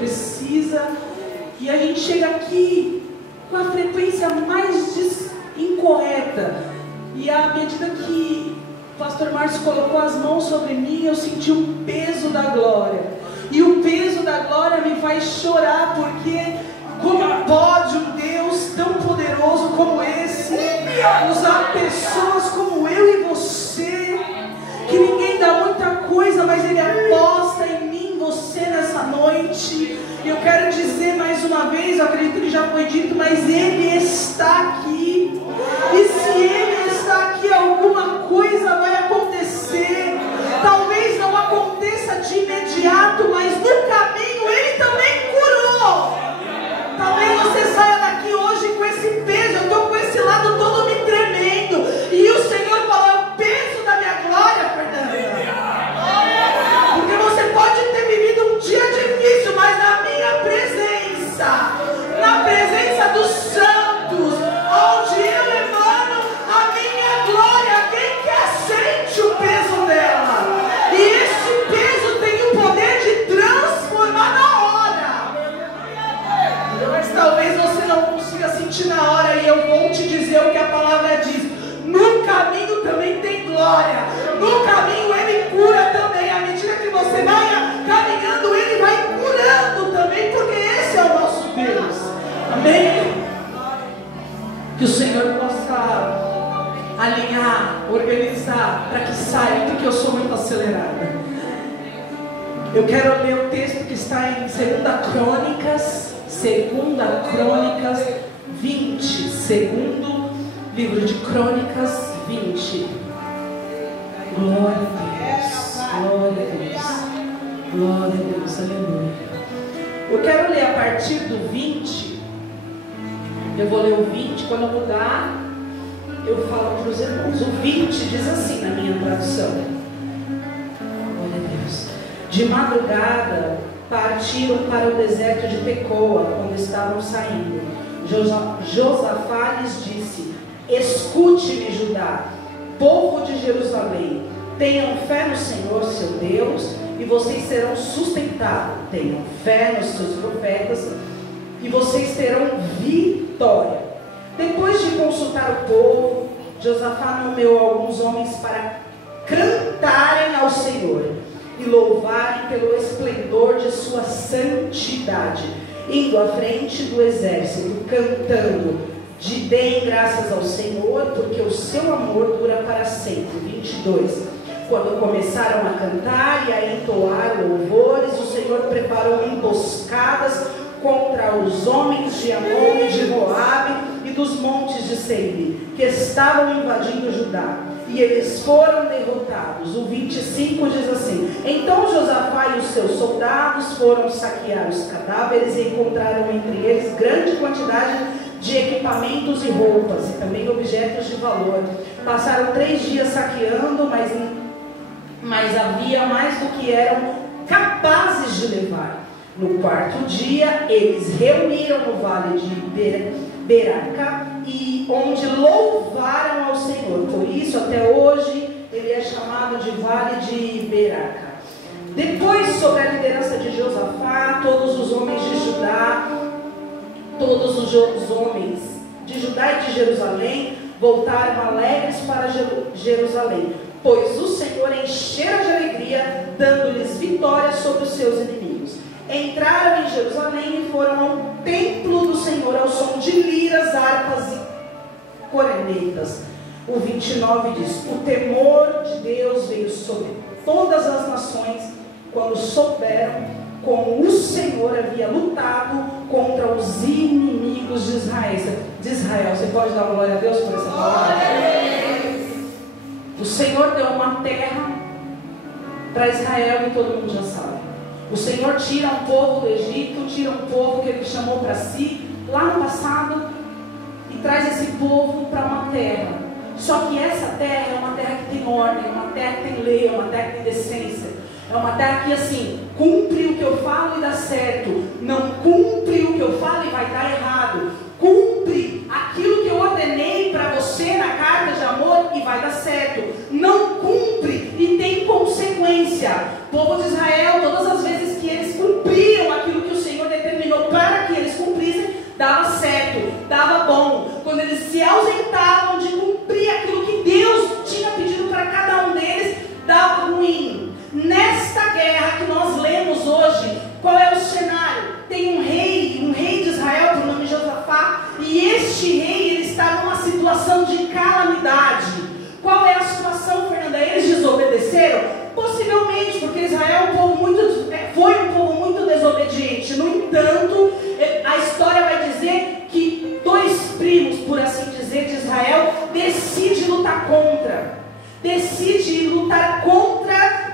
precisa, e a gente chega aqui com a frequência mais incorreta. E à medida que o pastor Márcio colocou as mãos sobre mim, eu senti o peso da glória. E o peso da glória me faz chorar, porque como pode um Deus tão poderoso como esse usar pessoas como eu e você, que ninguém dá muita coisa, mas Ele aposta em mim, você nessa noite. Eu quero dizer mais uma vez, eu acredito que já foi dito, mas Ele está aqui. E se Ele está aqui, alguma coisa vai acontecer. Talvez não aconteça de imediato, mas no caminho Ele também curou. Talvez você saia daqui hoje com esse peso. Eu estou com esse lado todo me tremendo, e o Senhor falou: é o peso da minha glória, Fernanda. Porque você pode ter vivido um dia difícil, mas na minha presença, na presença dos santos, onde eu emano a minha glória, quem quer sente o peso dela. E esse peso tem o poder de transformar na hora. Mas talvez você não consiga sentir na hora, e eu vou te dizer o que a palavra diz: no caminho também tem glória. No caminho Ele cura também. À medida que você vai caminhando, Ele vai curando também, porque esse é o nosso Deus. Amém? Que o Senhor possa alinhar, organizar, para que saia, porque eu sou muito acelerada. Eu quero ler o texto que está em 2 Crônicas 20, segundo livro de Crônicas 20. Glória a Deus, glória a Deus, glória a Deus, aleluia. Eu quero ler a partir do 20. Eu vou ler o 20, quando eu mudar, eu falo para os irmãos. O 20 diz assim na minha tradução: glória a Deus. De madrugada partiram para o deserto de Tecoa. Quando estavam saindo, Josafá lhes disse: escute-me, Judá, povo de Jerusalém, tenham fé no Senhor seu Deus, e vocês serão sustentados. Tenham fé nos seus profetas, e vocês terão vitória. Depois de consultar o povo, Josafá nomeou alguns homens para cantarem ao Senhor e louvarem pelo esplendor de sua santidade, indo à frente do exército, cantando: deem graças ao Senhor, porque o seu amor dura para sempre. 22. Quando começaram a cantar e a entoar louvores, o Senhor preparou emboscadas contra os homens de Amon e de Moabe e dos montes de Seir, que estavam invadindo Judá, e eles foram derrotados. O 25 diz assim: então Josafá e os seus soldados foram saquear os cadáveres e encontraram entre eles grande quantidade de equipamentos e roupas, e também objetos de valor. Passaram 3 dias saqueando, mas havia mais do que eram capazes de levar. No 4º dia, eles reuniram no vale de Beraca, e onde louvaram ao Senhor. Por isso, até hoje, ele é chamado de Vale de Beraca. Depois, sob a liderança de Josafá, todos os homens de Judá, todos os homens de Judá e de Jerusalém voltaram alegres para Jerusalém, pois o Senhor enchera de alegria, dando-lhes vitória sobre os seus inimigos. Entraram em Jerusalém e foram ao templo do Senhor ao som de liras, harpas e cornetas. O 29 diz: o temor de Deus veio sobre todas as nações quando souberam como o Senhor havia lutado contra os inimigos de Israel. Você pode dar glória a Deus por essa palavra? O Senhor deu uma terra para Israel, e todo mundo já sabe. O Senhor tira um povo do Egito, tira um povo que Ele chamou para si lá no passado, e traz esse povo para uma terra. Só que essa terra é uma terra que tem ordem, é uma terra que tem lei, é uma terra que tem decência, é uma terra que assim, cumpre o que eu falo e dá certo, não cumpre o que eu falo e vai dar errado, cumpre aquilo que eu ordenei para você na carta de amor e vai dar certo, não cumpre e tem consequência. O povo de Israel, todas as vezes que eles cumpriam aquilo que o Senhor ausentavam de cumprir aquilo que Deus tinha pedido para cada um deles, dava ruim. Nesta guerra que nós lemos hoje, qual é o cenário? Tem um rei de Israel, por nome Josafá, e este rei, ele está numa situação de calamidade. Qual é a situação, Fernanda? Eles desobedeceram? Possivelmente, porque Israel foi um povo muito desobediente. No entanto, a história vai dizer que dois primos, por assim dizer, de Israel, decidem lutar contra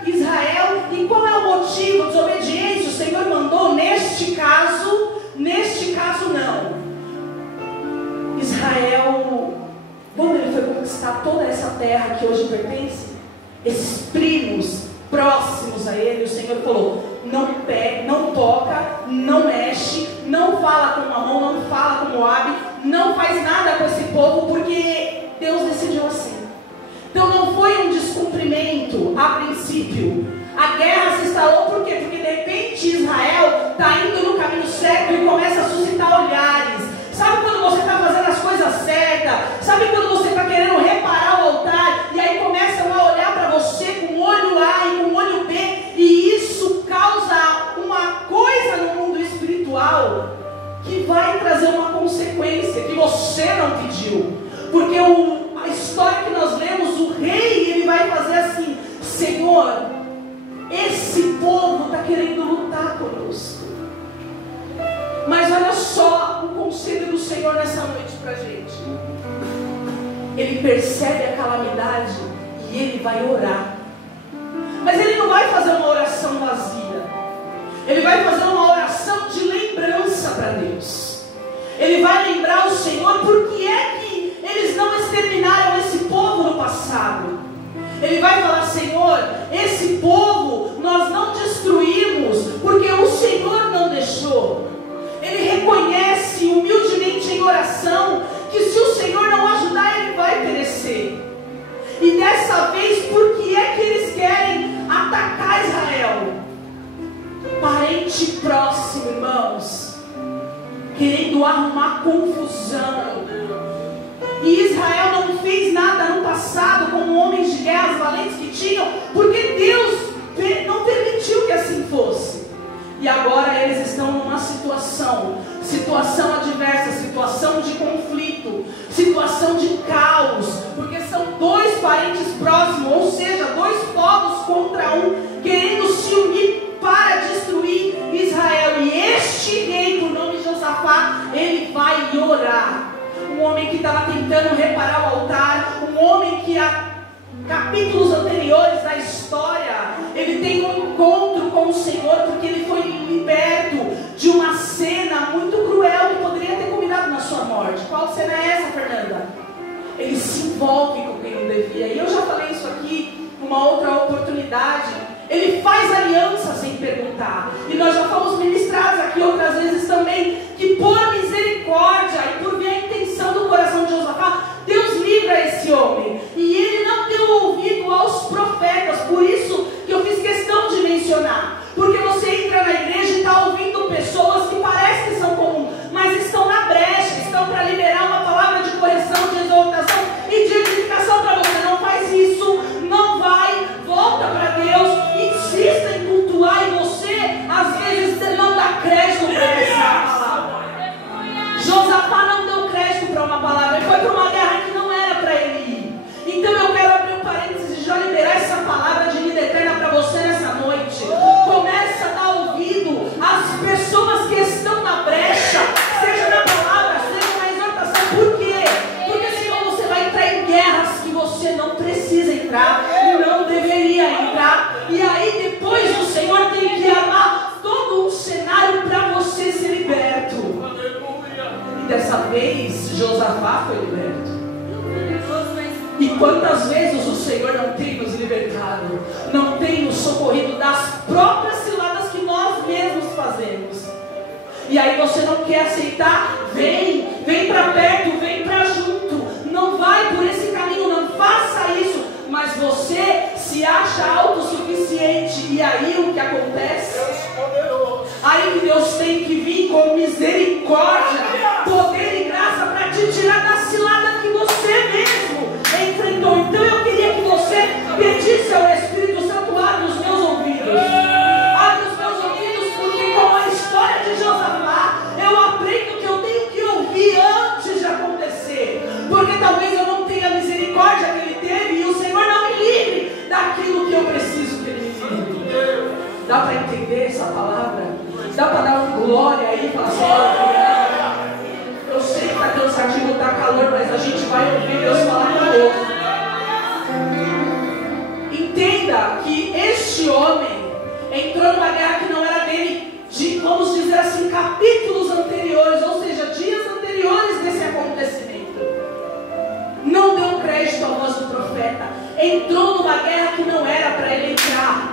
Israel. E qual é o motivo? Desobediência. O Senhor mandou, neste caso não. Israel, quando ele foi conquistar toda essa terra que hoje pertence, esses primos próximos a ele, o Senhor falou: não toca, não mexe, não fala com Amon, não fala com Moabe, não faz nada com esse povo, porque Deus decidiu assim. Então não foi um descumprimento a princípio. A guerra se instalou por quê? Porque de repente Israel está indo no caminho certo e começa a suscitar olhares. Sabe quando você está fazendo as coisas certas? Sabe quando você está querendo reparar o altar e aí começam a olhar para você com o olho A e com o olho B, e isso causa uma coisa no mundo espiritual que vai trazer uma consequência que você não pediu. Porque a história que nós lemos, o rei, ele vai fazer assim: Senhor, esse povo está querendo lutar conosco. Mas olha só o conselho do Senhor nessa noite para a gente. Ele percebe a calamidade e ele vai orar. Mas ele não vai fazer uma oração vazia. Ele vai fazer uma oração de lembrança para Deus. Ele vai lembrar o Senhor por que é que eles não exterminaram esse povo no passado. Ele vai falar: Senhor, esse povo nós não destruímos porque o Senhor não deixou. Ele reconhece humildemente em oração que se o Senhor não ajudar, ele vai perecer. E dessa vez, por que é que eles querem atacar Israel? Parente próximo, irmãos, querendo arrumar confusão. E Israel não fez nada no passado com homens de guerra valentes que tinham, porque Deus não permitiu que assim fosse. E agora eles estão numa situação adversa, situação de conflito, situação de caos, porque são dois parentes próximos, ou seja, dois povos contra um, querendo se unir para destruir Israel. E este rei, por nome de Josafá, ele vai orar. Um homem que estava tentando reparar o altar, um homem que capítulos anteriores da história, ele tem um encontro com o Senhor, porque ele foi liberto de uma cena muito cruel que poderia ter culminado na sua morte. Qual cena é essa, Fernanda? Ele se envolve com quem não devia. E eu já falei isso aqui numa outra oportunidade. Ele faz aliança sem perguntar. E nós já fomos ministrados aqui outras vezes também, que por misericórdia e por ver a intenção do coração de Josafá, Deus livra esse homem. E ele não deu ouvido aos profetas. Por isso que eu fiz questão de mencionar. Porque você entra na igreja e está ouvindo pessoas que parecem que são comuns, mas estão na brecha, estão para liberar uma palavra de correção, de exortação e de edificação para você. Não faz isso, não vai, volta para Deus, insista em cultuar, e você, às vezes, não dá crédito para essa palavra. Josafá não deu crédito para uma palavra, ele foi para uma guerra que não era para ele ir. Então eu quero abrir um parênteses e já liberar essa palavra de vida eterna para você nessa noite. Começa a dar ouvido às pessoas que estão na brecha, seja na palavra, seja na exortação. Por quê? Porque senão você vai entrar em guerras que você não precisa entrar e não deveria entrar. E aí depois o Senhor tem que armar todo um cenário para você ser liberto. E dessa vez Josafá foi liberto. E quantas vezes o Senhor não tem nos libertado, não tem nos socorrido das próprias ciladas que nós mesmos fazemos. E aí você não quer aceitar, vem para perto, vem para junto, não vai por esse caminho, não faça isso. Mas você se acha autossuficiente, e aí o que acontece? Aí que Deus tem que vir com misericórdia, poder e graça para te tirar da cilada que Dá para dar um glória aí e falar assim: eu sei que está cansativo, está calor, mas a gente vai ouvir Deus falar conosco. Entenda que este homem entrou numa guerra que não era dele, de, vamos dizer assim, capítulos anteriores, ou seja, dias anteriores desse acontecimento. Não deu crédito à voz do profeta. Entrou numa guerra que não era para ele entrar.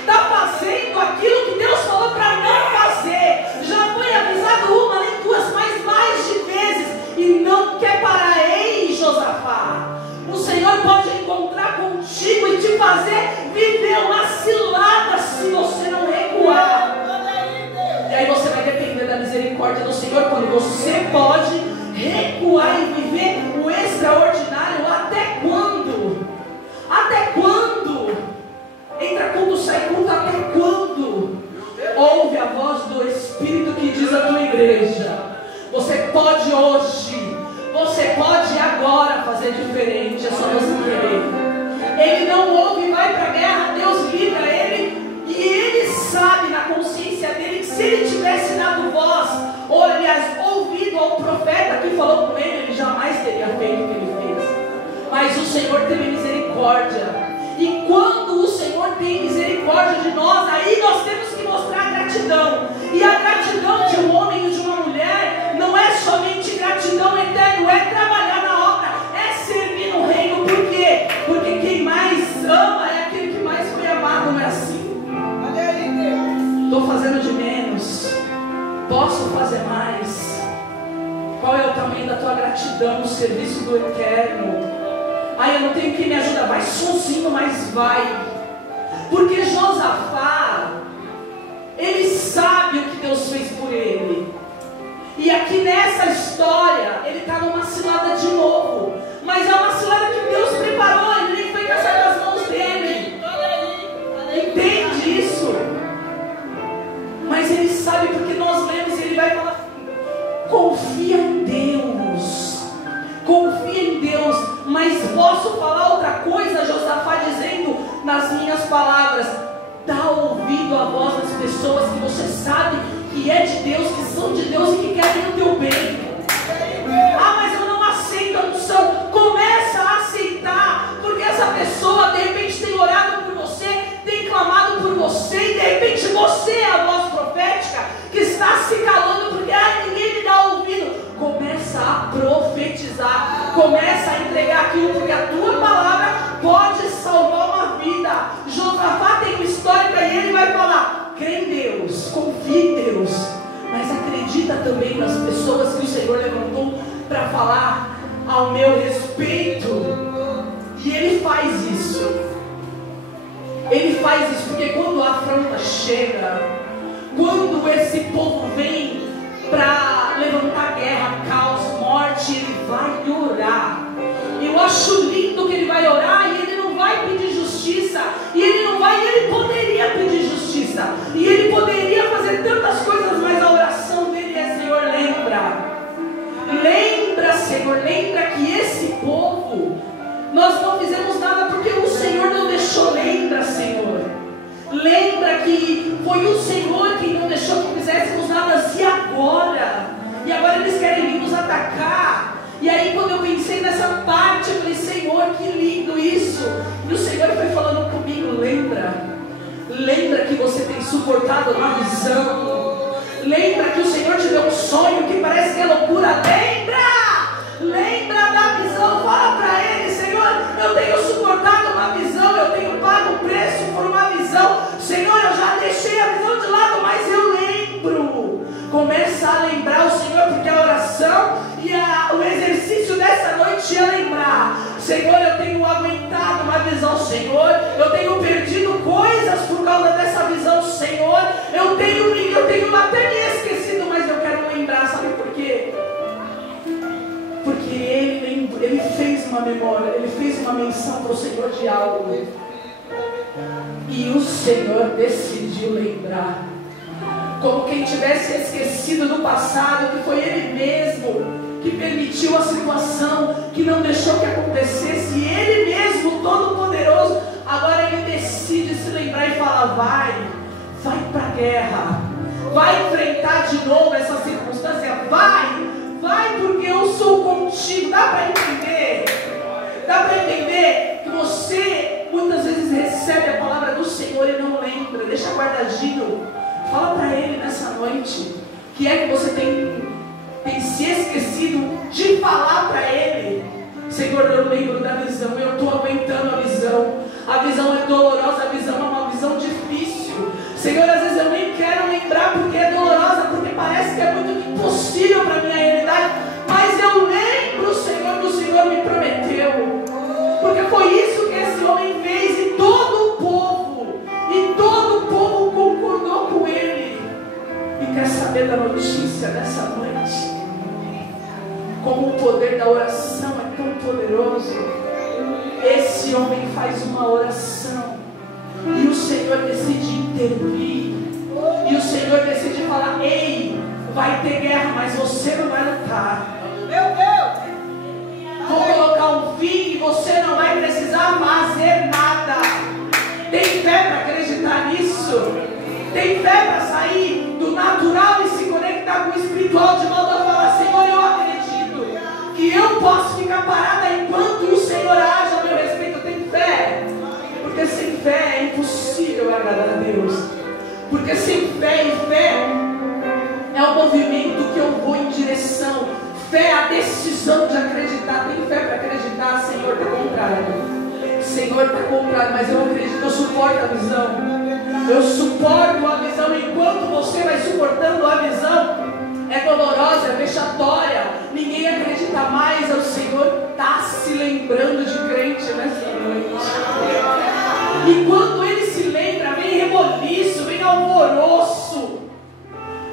Está fazendo aquilo que Deus falou para não fazer. Já foi avisado uma, nem duas, mas mais de vezes. E não quer parar. Ei, Josafá, o Senhor pode encontrar contigo e te fazer viver uma cilada se você não recuar. E aí você vai depender da misericórdia do Senhor quando você pode recuar e viver o extraordinário. Até quando? Até quando? Entra culto, sai culto, até quando? Ouve a voz do Espírito que diz à tua igreja: você pode hoje, você pode agora fazer diferente. É só você querer. Ele não ouve e vai para a guerra. Deus livra ele. E ele sabe na consciência dele que se ele tivesse dado voz, ou aliás, ouvido ao profeta que falou com ele, ele jamais teria feito o que ele fez. Mas o Senhor teve misericórdia. E quando o Senhor tem misericórdia de nós, aí nós temos que mostrar gratidão. E a gratidão de um homem e de uma mulher não é somente gratidão eterna, é trabalhar na obra, é servir no reino. Por quê? Porque quem mais ama é aquele que mais foi amado, não é assim? Estou fazendo de menos, posso fazer mais. Qual é o tamanho da tua gratidão no serviço do eterno? Eu não tenho quem me ajuda. Vai sozinho, mas vai. Porque Josafá, ele sabe o que Deus fez por ele. E aqui nessa história, ele está numa cilada de novo. Mas é uma cilada que Deus preparou. Ele nem foi caçar das mãos dele. Entende isso? Mas ele sabe, porque nós lemos e ele vai falar: confia em Deus. Confia em Deus. Mas posso falar outra coisa? Josafá dizendo nas minhas palavras: dá ouvido à voz das pessoas que você sabe que é de Deus, que são de Deus e que querem o teu bem. Mas eu não aceito a unção. Começa a aceitar, porque essa pessoa de repente tem orado por você, tem clamado por você, e de repente você é a voz profética que está se calando porque ninguém me dá ouvido. Começa a profetizar, começa a entregar aquilo, porque a tua palavra pode salvar uma vida. Josafá tem uma história e ele vai falar: crê em Deus, confia em Deus, mas acredita também nas pessoas que o Senhor levantou para falar ao meu respeito. E ele faz isso. Ele faz isso porque quando a afronta chega, quando esse povo vem para levantar guerra, caos, morte, ele vai orar. Eu acho lindo que ele vai orar e ele não vai pedir justiça. E ele poderia pedir justiça. E ele poderia fazer tantas coisas, mas a oração dele é: Senhor, lembra, Senhor, lembra que esse povo, nós não fizemos nada porque o Senhor não deixou. Lembra, Senhor. Lembra que foi o Senhor quem não deixou que fizéssemos nada. E agora? E agora eles querem vir nos atacar. E aí quando eu pensei nessa parte, eu falei: Senhor, que lindo isso. E o Senhor foi falando comigo: lembra que você tem suportado uma visão. Lembra que o Senhor te deu um sonho que parece que é loucura. Lembra da visão. Fala para ele: Senhor, eu tenho suportado uma visão, eu tenho pago o preço por uma visão. Senhor, eu já deixei a visão de lado, mas eu lembro. Começa a lembrar o Senhor, porque a oração e o exercício dessa noite é lembrar: Senhor, eu tenho aguentado uma visão, Senhor, eu tenho perdido coisas por causa dessa visão, Senhor, eu tenho até me esquecido, mas eu quero lembrar. Sabe por quê? Porque ele fez uma memória, ele fez uma menção para o Senhor de algo, e o Senhor decidiu lembrar, como quem tivesse esquecido do passado, que foi ele mesmo que permitiu a situação, que não deixou que acontecesse. E ele mesmo, todo-poderoso, agora ele decide se lembrar e fala: vai para a guerra, vai guardadinho. Fala para Ele nessa noite que é que você tem se esquecido de falar para Ele. Senhor, eu lembro da visão, eu estou aguentando a visão é dolorosa, a visão é uma visão difícil. Senhor, às vezes eu nem quero lembrar porque é dolorosa, porque parece que é muito impossível para a minha realidade, mas eu lembro, Senhor, que o Senhor me prometeu, porque foi isso que esse homem fez, e todo o povo concordou com ele. E quer saber da notícia dessa noite? Como o poder da oração é tão poderoso. Esse homem faz uma oração e o Senhor decide intervir, e o Senhor decide falar: ei, vai ter guerra, mas você não vai lutar. Meu Deus! Vou colocar um fim e você não vai precisar fazer nada. Tem fé para acreditar nisso? Tem fé para sair do natural e se conectar com o espiritual, de modo a falar: Senhor, eu acredito que eu posso ficar parada enquanto o Senhor age a meu respeito. Tem fé? Porque sem fé é impossível agradar a Deus. Porque sem fé, e fé é o movimento que eu vou em direção. Fé é a decisão de acreditar. Tem fé para acreditar? Senhor, está contrário. Senhor, está contrário, mas eu acredito, eu suporto a visão. Eu suporto a visão. Enquanto você vai suportando a visão, é dolorosa, é vexatória, ninguém acredita mais. O Senhor está se lembrando de crente nessa noite. E quando Ele se lembra, vem reboliço, vem alvoroço,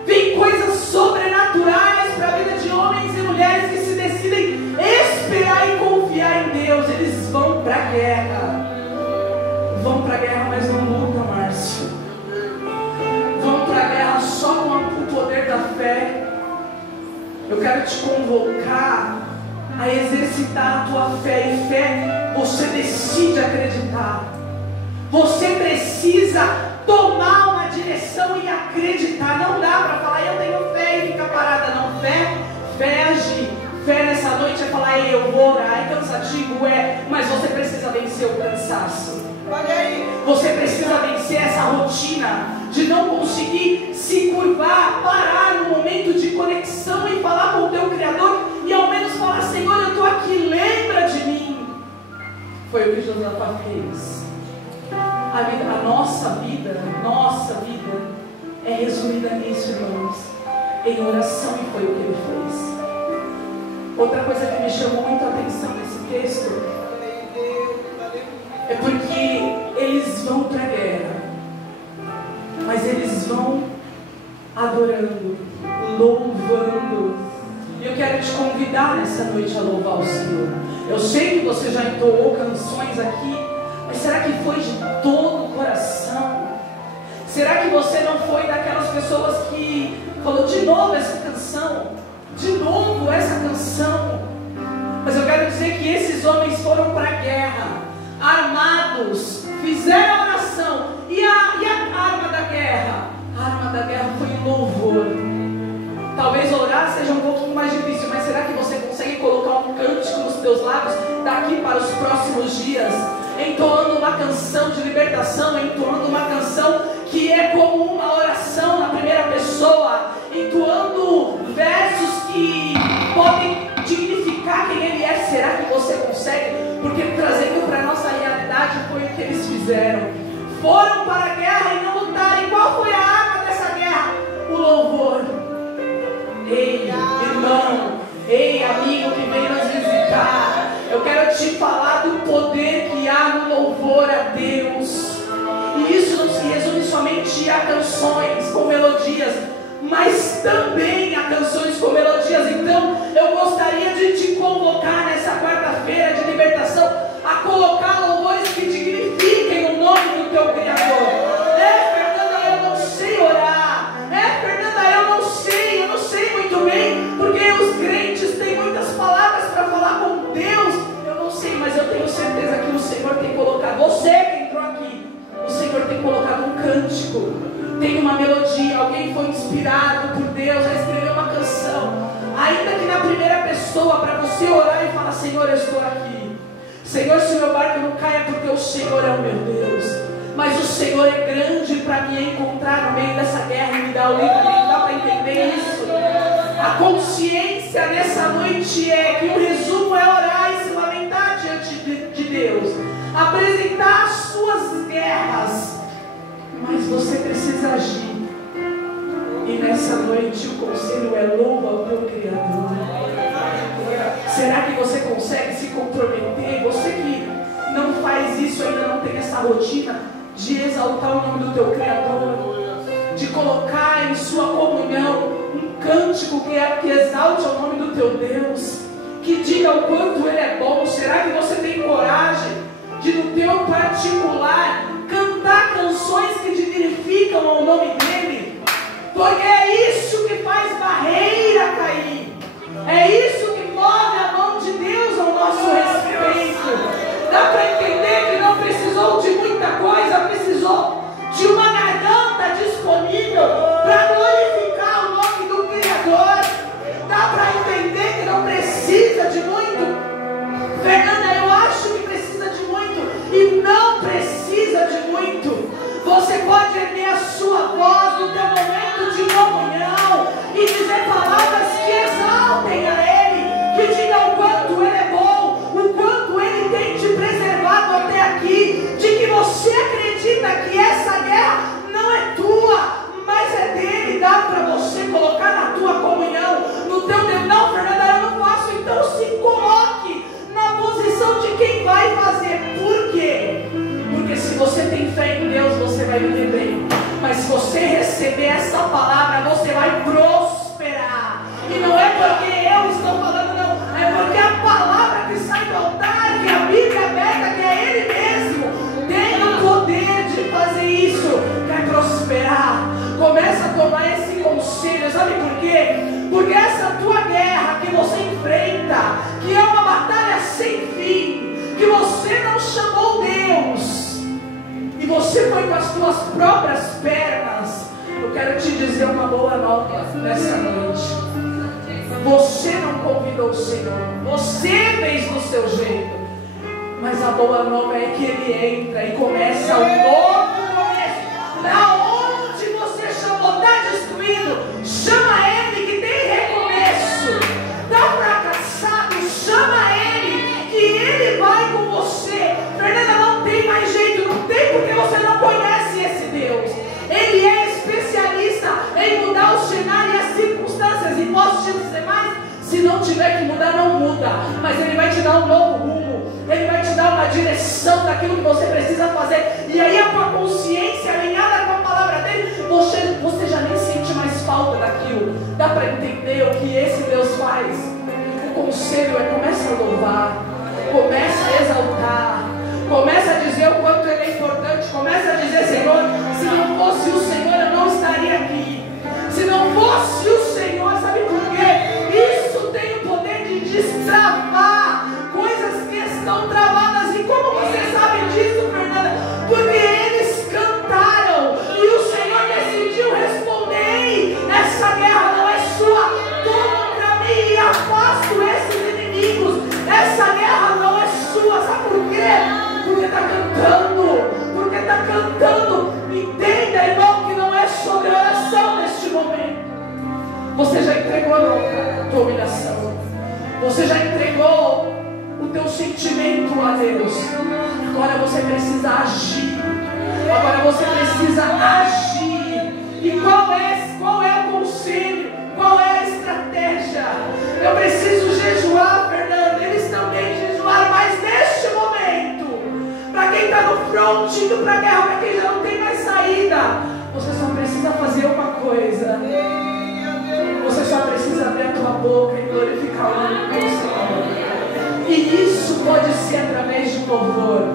vem coisas sobrenaturais para a vida de homens e mulheres que se decidem esperar e confiar em Deus. Eles vão para a guerra. Vão para a guerra, mas não lutam, Márcio. Vão para a guerra só com o poder da fé. Eu quero te convocar a exercitar a tua fé. E fé, você decide acreditar. Você precisa tomar uma direção e acreditar. Não dá para falar: eu tenho fé, e ficar parada. Não, fé é agir. Fé nessa noite é falar: eu vou orar. É cansativo? Mas você precisa vencer o cansaço. Você precisa vencer essa rotina de não conseguir se curvar, parar no momento de conexão e falar com o teu Criador, e ao menos falar: Senhor, eu estou aqui, lembra de mim. Foi o que Josafá fez. A nossa vida é resumida nisso, irmãos, em oração, e foi o que ele fez. Outra coisa que me chamou muito a atenção nesse texto é porque eles vão para a guerra, mas eles vão adorando, louvando. E eu quero te convidar nessa noite a louvar o Senhor. Eu sei que você já entoou canções aqui, mas será que foi de todo o coração? Será que você não foi daquelas pessoas que falou: de novo essa canção, de novo essa canção? Mas eu quero dizer que esses homens foram para a guerra, armados, fizeram oração. E a arma da guerra? A arma da guerra foi louvor. Talvez orar seja um pouquinho mais difícil, mas será que você consegue colocar um cântico nos teus lábios daqui para os próximos dias? Entoando uma canção de libertação, entoando uma canção que é como uma oração na primeira pessoa, entoando versos que podem dignificar quem Ele é. Será que você consegue? Porque trazendo para a nossa realidade foi o que eles fizeram. Foram para a guerra e não lutaram. E qual foi a arma dessa guerra? O louvor. Ei, irmão, ei, amigo que vem nos visitar, eu quero te falar do poder que há no louvor a Deus. E isso não se resume somente a canções com melodias, mas também a canções com melodias. Então eu gostaria de te convocar nessa quarta-feira de libertação a colocar louvores que dignifiquem o nome do teu Criador. Fernanda, eu não sei orar. Fernanda, eu não sei muito bem, porque os crentes têm muitas palavras para falar com Deus. Eu não sei, mas eu tenho certeza que o Senhor tem colocado, você que entrou aqui, o Senhor tem colocado um cântico, tem uma melodia, alguém foi inspirado por Deus a escrever uma canção, ainda que na primeira pessoa, para você orar e falar: Senhor, eu estou aqui. Senhor, se o meu barco não caia, porque o Senhor é o meu Deus. mas o Senhor é grande para me encontrar no meio dessa guerra e me dar o livramento. Dá para entender isso? A consciência nessa noite é que o resumo é orar e se lamentar diante de Deus, apresentar as suas guerras, mas você precisa agir. E nessa noite o conselho é: louva o teu Criador. Será que você consegue se comprometer? Você que não faz isso, ainda não tem essa rotina de exaltar o nome do teu Criador, de colocar em sua comunhão um cântico que exalte o nome do teu Deus, que diga o quanto Ele é bom. Será que você tem coragem de, no teu particular, cantar canções que dignificam ao nome dEle? Porque é isso que faz barreira cair, é isso que move a mão de Deus ao nosso respeito. Dá para entender que não precisou de muita coisa, precisou de uma garganta disponível para glorificar o nome do Criador. Dá para entender que não precisa de muito. Fernanda, eu acho que precisa de muito, e não precisa de muito. Você pode erguer a sua voz no teu momento de comunhão e dizer palavras que exaltem a Ele, que digam o quanto Ele é bom, o quanto Ele tem te preservado até aqui, de que você acredita que essa guerra não é tua, mas é dele. Dá para você colocar na tua comunhão, no teu Deus. Não, Fernanda, eu não faço. Então se coloque na posição de quem vai fazer. Por quê? Porque se você tem fé em Deus, você vai viver bem. Mas se você receber essa palavra, você vai prosperar. E não é porque eu estou falando, não. É porque a palavra que sai do altar, que a Bíblia aberta, que é Ele mesmo, tem o poder de fazer isso. Quer prosperar? Começa a tomar esse conselho. Sabe por quê? Porque essa tua guerra que você enfrenta, que é uma batalha sem fim, que você não chamou Deus, e você foi com as tuas próprias pernas. Eu quero te dizer uma boa nova nessa noite. Você não convidou o Senhor, você fez do seu jeito, mas a boa nova é que Ele entra e começa um novo começo. Da onde você chamou, está destruído, chama Ele que tem recomeço. Está fracassado, chama Ele que Ele vai com você. Fernanda, não tem mais jeito, não tem, porque você não conhece esse Deus. Ele é especialista em mudar o cenário e as circunstâncias. E posso te dizer mais? Se não tiver que mudar, não muda. Mas Ele vai te dar um novo rumo. Ele vai te dar uma direção daquilo que você precisa fazer. E aí a tua consciência alinhada com a palavra dele, você já nem sente mais falta daquilo. Dá para entender o que esse Deus faz? O conselho é: começa a louvar, começa a exaltar, começa a dizer o quanto Ele é importante. Começa a dizer: Senhor, se não fosse o Senhor, eu não estaria aqui. Se não fosse o Senhor, sabe por quê? Isso tem o poder de destravar coisas que estão travadas. E como você sabe disso, Fernanda? Porque eles cantaram e o Senhor decidiu responder: ei, essa guerra não é sua, toma para mim e afasto esses inimigos. Essa guerra não é sua. Sabe por quê? Porque está cantando. Porque está cantando. Entenda, irmão, que não é sobre oração neste momento. Você já entregou a tua humilhação. Você já entregou o teu sentimento a Deus. Agora você precisa agir. Agora você precisa agir. E qual é o conselho? Qual é a estratégia? Eu preciso jejuar, Fernanda. Eles também jejuaram, mas neste momento, para quem está no front, indo para a guerra, para quem já não tem mais saída, você só precisa fazer uma coisa. Você só precisa abrir a tua boca e glorificar o nome do Senhor. E isso pode ser através de louvor.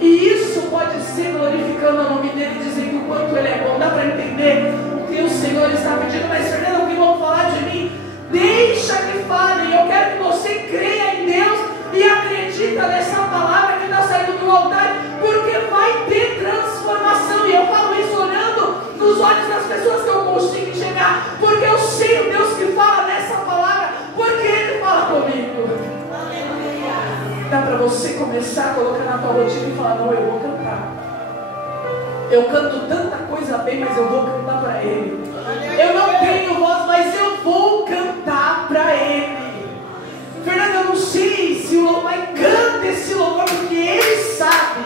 E isso pode ser glorificando o nome dele, dizendo o quanto ele é bom. Dá para entender o que o Senhor está pedindo? Mas Fernanda, o que vão falar de mim? Deixa que falem. Eu quero que você creia em Deus e acredita nessa palavra que está saindo do altar, porque vai ter transformação. E eu falo isso olhando nos olhos das pessoas que eu consigo enxergar, porque eu sei o Deus que fala nessa palavra, porque Ele fala comigo. Dá para você começar a colocar na tua rotina e falar: não, eu vou cantar. Eu canto tanta coisa bem, mas eu vou cantar para Ele. Eu não tenho voz, mas eu vou cantar para Ele. Fernanda, eu não sei se o louvor, mas canta esse louvor, porque Ele sabe.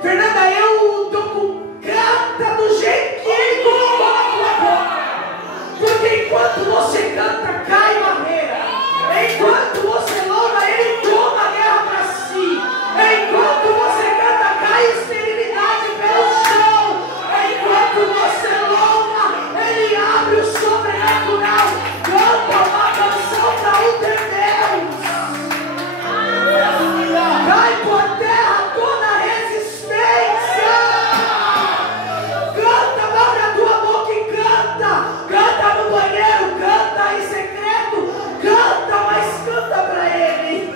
Fernanda, eu tô com canta do jeito que Ele colocou na tua boca. Porque enquanto você canta, cai barreira. Enquanto você louva, Ele toma a guerra para si. Enquanto você canta, cai esterilidade pelo chão. Enquanto você louva, Ele abre o sobrenatural. Canta uma canção para o teu Deus. Cai por terra toda a resistência. Canta, abre a tua boca e canta. Canta no banheiro, canta em secreto. Canta, mas canta para Ele.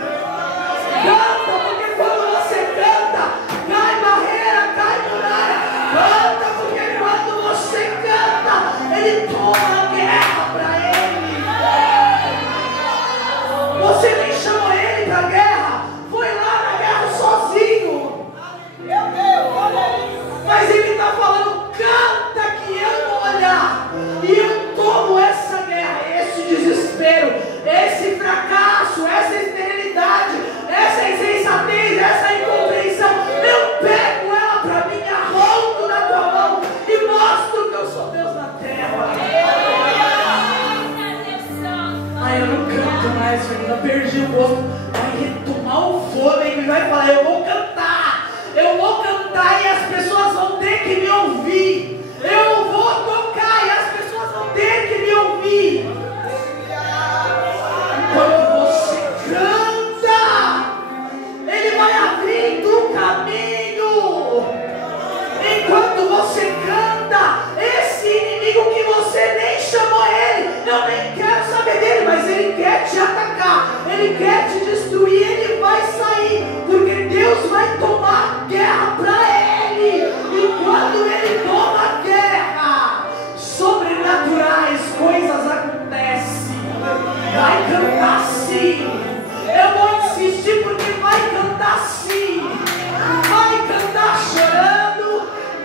Canta, porque quando você canta, cai barreira, cai muralha. Canta, porque quando você canta, Ele toma a guerra para Ele. Você nem chamou Ele para a guerra. Foi lá na guerra sozinho. Mas Ele está falando, canta que eu vou olhar. E eu tomo essa guerra, esse desespero, esse fracasso, essa esterilidade, essa insensatez, essa incompreensão. Eu pego ela para mim, arranco da tua mão e mostro que eu sou Deus na terra. Ai, eu não canto mais, Fernanda, perdi o gosto. Vai retomar o fôlego e vai falar, eu vou cantar. Eu vou cantar e as pessoas vão ter que me ouvir. Eu vou tocar e as pessoas vão ter que me ouvir. Quando você canta, Ele vai abrindo o caminho. Enquanto você canta, esse inimigo que você nem chamou Ele, eu nem quero saber dele, mas ele quer te atacar, ele quer te destruir, ele vai sair, porque Deus vai tomar guerra para Ele. E quando Ele toma guerra, sobrenaturais coisas acontecem. Vai cantar sim. Eu vou insistir porque vai cantar sim. Vai cantar chorando,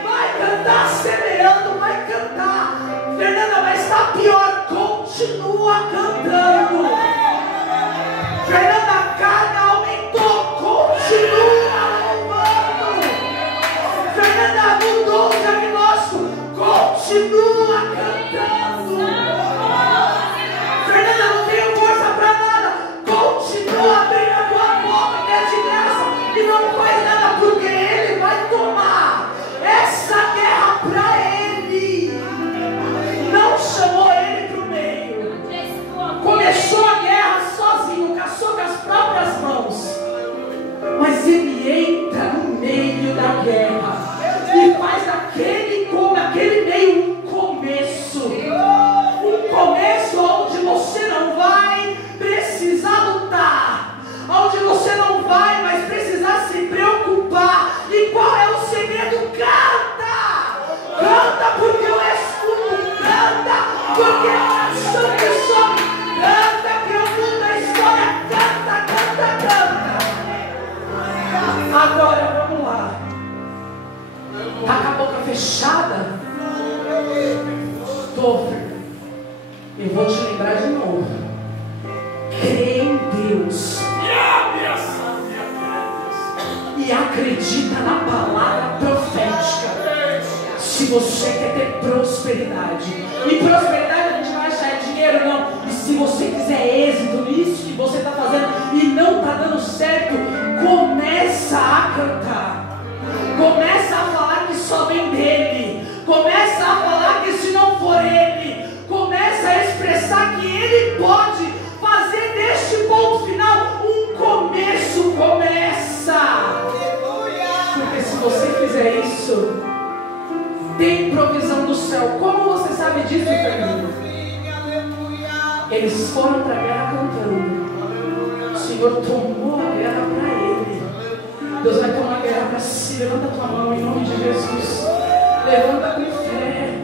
vai cantar semeando, vai cantar. Fernanda, mas está pior. Continua cantando. Fernanda, a carga aumentou. Continua louvando. Fernanda, mudou o diagnóstico. Continua cantando. Fernanda, não tenho força para nada. Continua abrindo a tua boca, que é de graça, e não faz nada, porque Ele vai tomar essa guerra para Ele. Não chamou Ele para o meio. Começou a guerra sozinho, caçou com as próprias mãos. Mas Ele entra no meio da guerra e faz daquele meio um começo. Um começo onde você não vai precisar lutar, onde você não vai mais precisar se preocupar. E qual é o segredo? Canta! Canta porque eu escuto, canta porque é a oração que sobe, canta que eu mudo a história, canta, canta, canta. Agora vamos lá. Tá com a boca fechada? Estou, Fernanda. Eu vou te lembrar de novo. Crê em Deus e acredita na palavra profética. Se você quer ter prosperidade, e prosperidade a gente vai achar é dinheiro, não. E se você quiser êxito nisso que você está fazendo e não está dando certo, começa a cantar. Começa a falar que só vem dele. Começa a falar que se não for ele, começa a expressar que ele pode fazer deste ponto final um começo. Começa. Porque se você fizer isso, tem provisão do céu. Como você sabe disso, Fernando? Eles foram para a guerra cantando. O Senhor tomou a guerra para ele. Deus vai tomar a guerra para si. Levanta a tua mão em nome de Jesus. Levanta com fé.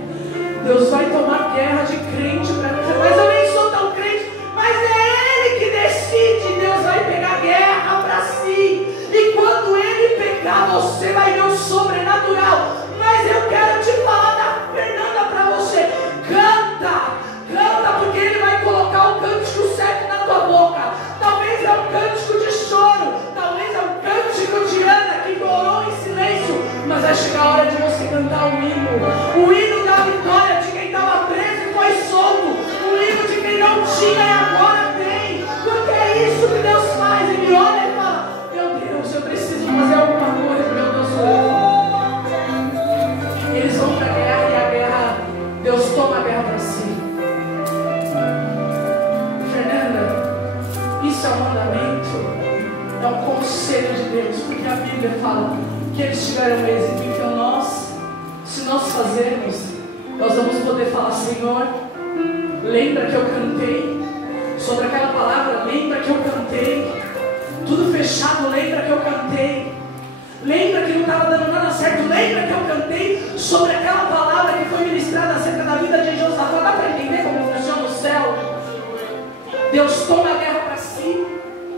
Deus vai tomar guerra de crente para você. Mas eu nem sou tão crente. Mas é Ele que decide. Deus vai pegar guerra para si. E quando Ele pegar, você vai ver o sobrenatural. Mas chegar a hora de você cantar o hino da vitória de quem estava preso e foi solto, o hino de quem não tinha e agora tem, porque é isso que Deus faz. Ele me olha e fala: meu Deus, eu preciso fazer alguma coisa, meu Deus, sou eu. Eles vão para a guerra e a guerra, Deus toma a guerra para si. Fernanda, isso é um mandamento, é um conselho de Deus, porque a Bíblia fala que eles tiveram êxito. Então nós, se nós fazermos, nós vamos poder falar: Senhor, lembra que eu cantei sobre aquela palavra, lembra que eu cantei, tudo fechado, lembra que eu cantei, lembra que não estava dando nada certo, lembra que eu cantei sobre aquela palavra que foi ministrada acerca da vida de Josafá. Dá para entender como funciona o céu? Deus toma a guerra para si,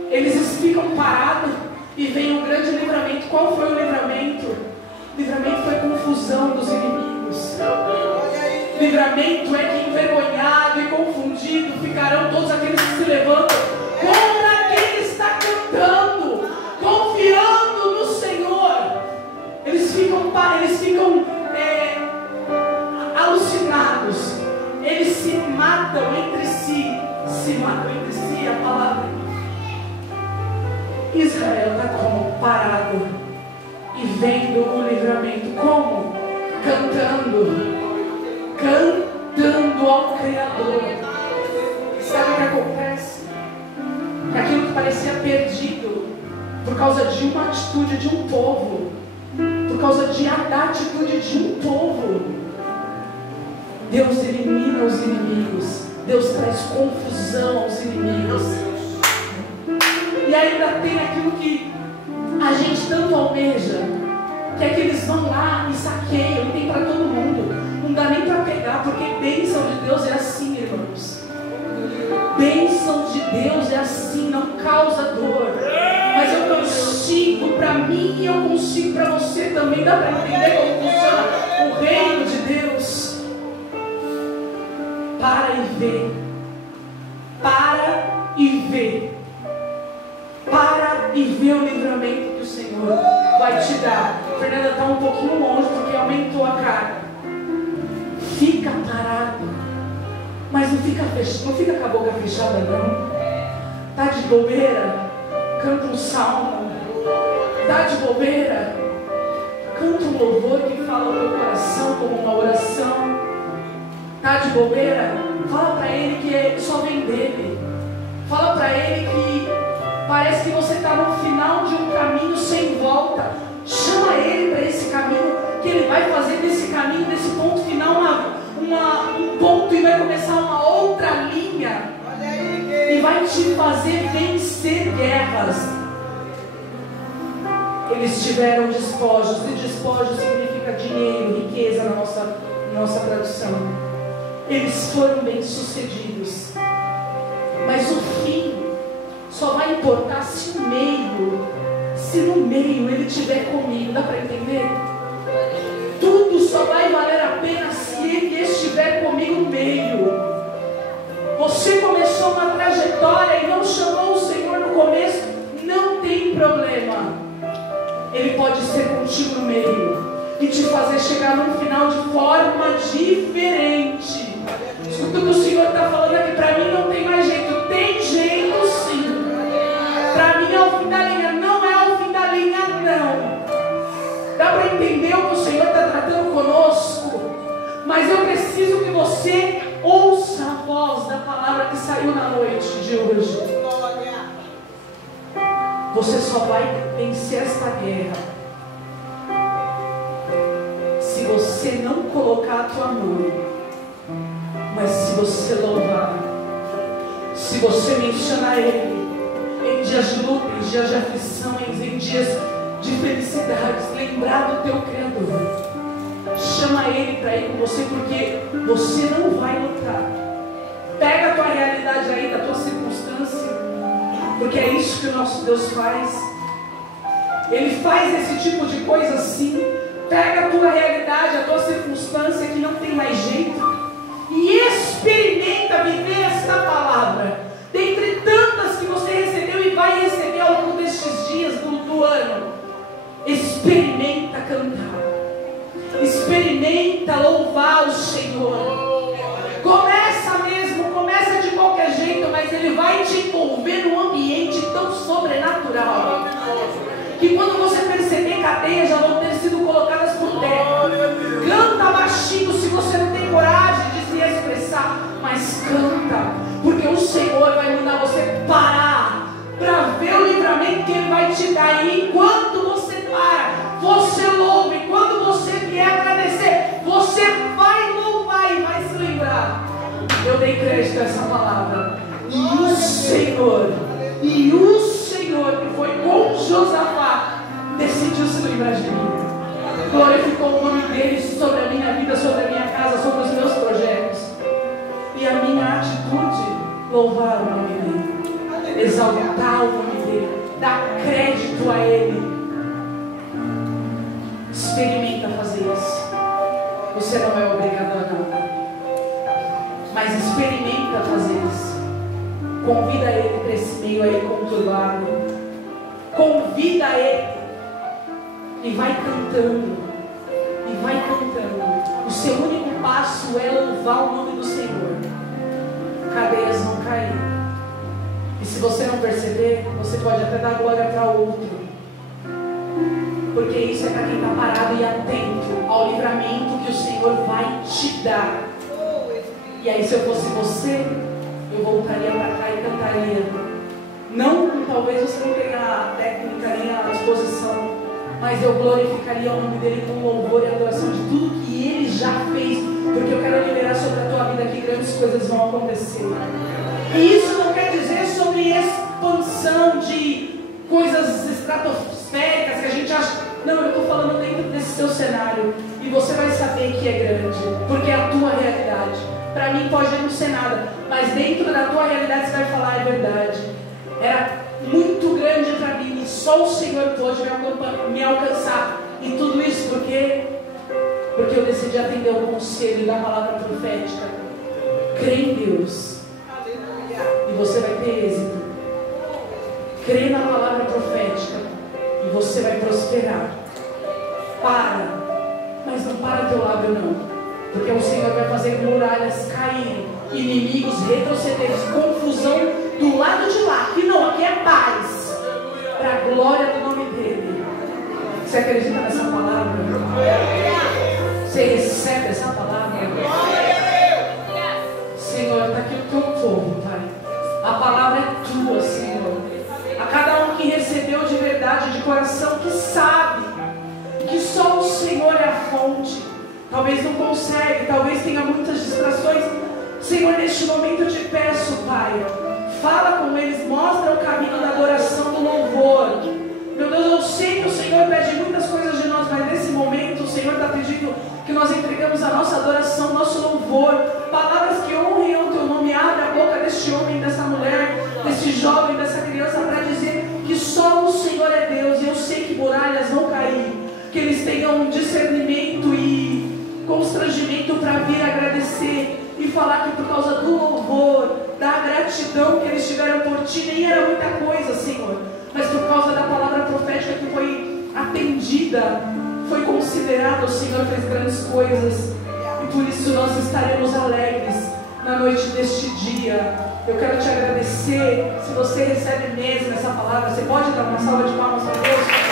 eles ficam parados e vem um grande livramento. Qual foi o livramento? O livramento foi confusão dos inimigos. Livramento é que envergonhado e confundido ficarão todos aqueles que se levantam contra quem está cantando, confiando no Senhor. Eles ficam alucinados, eles se matam entre si, a palavra. Israel está como? Parado e vendo o livramento. Como? Cantando ao Criador. Sabe o que acontece? Aquilo que parecia perdido por causa de uma atitude de um povo, por causa da atitude de um povo, Deus elimina os inimigos, Deus traz confusão aos inimigos. E ainda tem aquilo que a gente tanto almeja, que é que eles vão lá e saqueiam, e tem para todo mundo, não dá nem para pegar, porque bênção de Deus é assim, irmãos. Bênção de Deus é assim, não causa dor, mas eu consigo para mim e eu consigo para você também. Dá para entender como funciona o reino de Deus? Para e vê. Para e vê. Para e vê o livramento que o Senhor vai te dar. Fernanda está um pouquinho longe porque aumentou a carga. Fica parado, mas não fica com a boca fechada não. Tá de bobeira? Canta um salmo. Tá de bobeira? Canta um louvor que fala o teu coração como uma oração. Tá de bobeira? Fala para ele que só vem dele. Fala para ele que parece que você está no final de um caminho sem volta. Chama ele para esse caminho, que ele vai fazer desse caminho, desse ponto final, um ponto, e vai começar uma outra linha. E vai te fazer vencer guerras. Eles tiveram despojos, e despojo significa dinheiro, riqueza na nossa tradução. Eles foram bem-sucedidos, mas o fim só vai importar se no meio ele estiver comigo. Dá para entender? Tudo só vai valer a pena se ele estiver comigo no meio. Você começou uma trajetória e não chamou o Senhor no começo, não tem problema. Ele pode ser contigo no meio e te fazer chegar no final de forma diferente. Escuta o que o Senhor está falando aqui. Para mim não tem mais jeito. Tem jeito sim. Para mim é o fim da linha. Não é o fim da linha, não. Dá para entender o que o Senhor está tratando conosco? Mas eu preciso que você ouça a voz da palavra que saiu na noite de hoje. Você só vai vencer esta guerra se você não colocar a tua mão, mas se você louvar, se você mencionar Ele em dias de luta, em dias de aflição, em dias de felicidades, lembrar do teu Criador. Chama Ele para ir com você, porque você não vai lutar. Pega a tua realidade aí, da tua circunstância, porque é isso que o nosso Deus faz. Ele faz esse tipo de coisa assim. Pega a tua realidade, a tua circunstância que não tem mais jeito, e experimenta viver esta palavra, dentre tantas que você recebeu e vai receber ao longo destes dias do ano. Experimenta cantar. experimenta louvar o Senhor. Começa mesmo, começa de qualquer jeito, mas Ele vai te envolver num ambiente tão sobrenatural que quando você perceber, cadeias já vão ter sido colocadas por terra. Canta baixinho se você não tem coragem de se expressar, mas canta, porque o Senhor vai mandar você parar para ver o livramento que Ele vai te dar. E enquanto você para, você louva. E quando você vier agradecer, você vai louvar e vai se lembrar: eu dei crédito a essa palavra. E o Senhor que foi com Josafá decidiu se lembrar de mim. Glorificou o nome dele sobre a minha vida, sobre a minha casa, sobre os meus projetos. E a minha atitude, louvar o nome dele, exaltar o nome dele, dar crédito a ele. Experimenta fazer isso. Você não é obrigado a nada, mas experimenta fazer isso. Convida ele para esse meio aí conturbado. Convida ele e vai cantando. E vai cantando. O seu único passo é louvar o nome do Senhor. Cadeias vão cair. E se você não perceber, você pode até dar glória para outro. Porque isso é para quem está parado e atento ao livramento que o Senhor vai te dar. E aí, se eu fosse você, eu voltaria para cá e cantaria. Não, talvez você não tenha a técnica nem a disposição, mas eu glorificaria o nome dele com louvor e adoração de tudo que ele já fez, porque eu quero liberar sobre a tua vida que grandes coisas vão acontecer. E isso não quer dizer sobre expansão de coisas estratosféricas que a gente acha. Não, eu estou falando dentro desse seu cenário. E você vai saber que é grande, porque é a tua realidade. Para mim pode não ser nada, mas dentro da tua realidade você vai falar: é verdade. Era muito grande para mim e só o Senhor pôde me alcançar. E tudo isso porque eu decidi atender o conselho da palavra profética. Crê em Deus e você vai ter êxito. Crê na palavra profética e você vai prosperar. Para, mas não para teu lábio não, porque o Senhor vai fazer muralhas caírem, inimigos retrocederem, confusão do lado de lá. Aqui não, aqui é paz, para a glória do nome dele. Você acredita nessa palavra? Você recebe essa palavra? Senhor, está aqui o teu povo, Pai. A palavra é tua, Senhor. A cada um que recebeu de verdade, de coração, que sabe que só o Senhor é a fonte. Talvez não consegue, talvez tenha muitas distrações. Senhor, neste momento eu te peço, Pai, fala com eles, mostra o caminho da adoração, do louvor. Meu Deus, eu sei que o Senhor pede muitas coisas de nós, mas nesse momento o Senhor está pedindo que nós entregamos a nossa adoração, nosso louvor, palavras que honrem o teu nome. Abre a boca deste homem, dessa mulher, desse jovem, dessa criança, para dizer que só o Senhor é Deus. E eu sei que muralhas vão cair, que eles tenham discernimento e constrangimento para vir agradecer e falar que por causa do louvor, da gratidão que eles tiveram por ti, nem era muita coisa, Senhor, mas por causa da palavra profética que foi atendida, foi considerada, o Senhor fez grandes coisas. E por isso nós estaremos alegres na noite deste dia. Eu quero te agradecer. Se você recebe mesmo essa palavra, você pode dar uma salva de palmas para Deus?